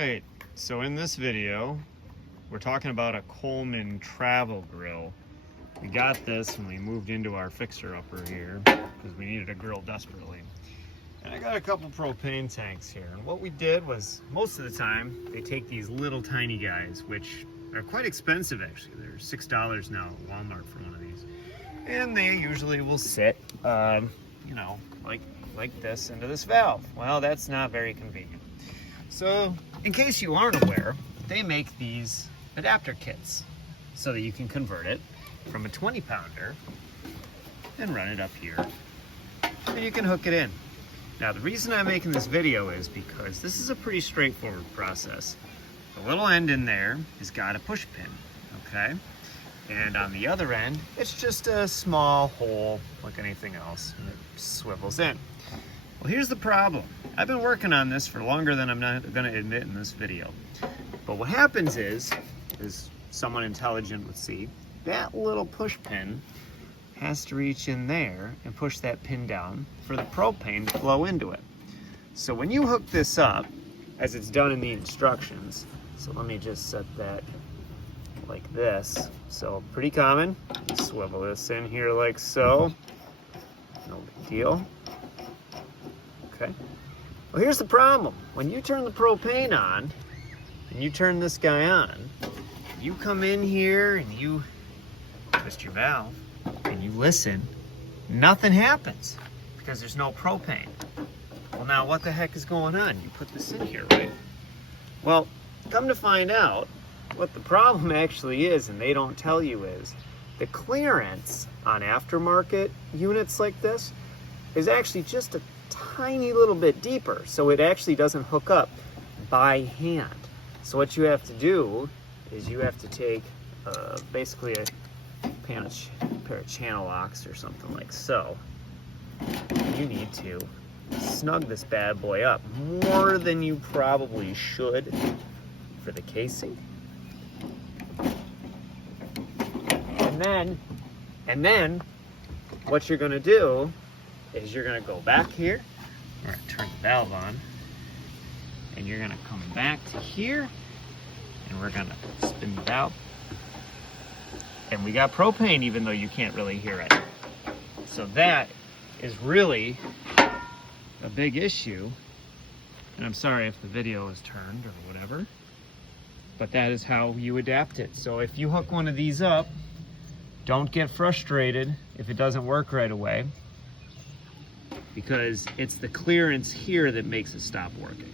right, so in this video, we're talking about a Coleman Travel grill. We got this when we moved into our fixer-upper here because we needed a grill desperately. And I got a couple propane tanks here. And what we did was, most of the time, they take these little tiny guys, which are quite expensive actually. They're $6 now at Walmart for one of these. And they usually will sit, you know, like this into this valve. Well, that's not very convenient. So, in case you aren't aware, they make these adapter kits so that you can convert it from a 20-pounder and run it up here, and you can hook it in. Now, the reason I'm making this video is because this is a pretty straightforward process. The little end in there has got a push pin, okay? And on the other end, it's just a small hole like anything else, and it swivels in. Well, here's the problem. I've been working on this for longer than I'm not going to admit in this video. But what happens is, as someone intelligent would see, that little push pin has to reach in there and push that pin down for the propane to flow into it. So when you hook this up, as it's done in the instructions, so let me just set that like this. So pretty common. Swivel this in here like so. No big deal. Okay. Well, here's the problem. When you turn the propane on, and you turn this guy on, you come in here and you twist your valve, and you listen, nothing happens because there's no propane. Well, now what the heck is going on? You put this in here, right? Well, come to find out, what the problem actually is, and they don't tell you, is the clearance on aftermarket units like this is actually just a tiny little bit deeper, so it actually doesn't hook up by hand. So what you have to do is you have to take basically a pair of channel locks or something like so. You need to snug this bad boy up more than you probably should for the casing. And then what you're going to do is you're going to go back here. We're going to turn the valve on. And you're going to come back to here. And we're going to spin the valve. And we got propane even though you can't really hear it. So that is really a big issue. And I'm sorry if the video is turned or whatever. But that is how you adapt it. So if you hook one of these up, don't get frustrated if it doesn't work right away, because it's the clearance here that makes it stop working.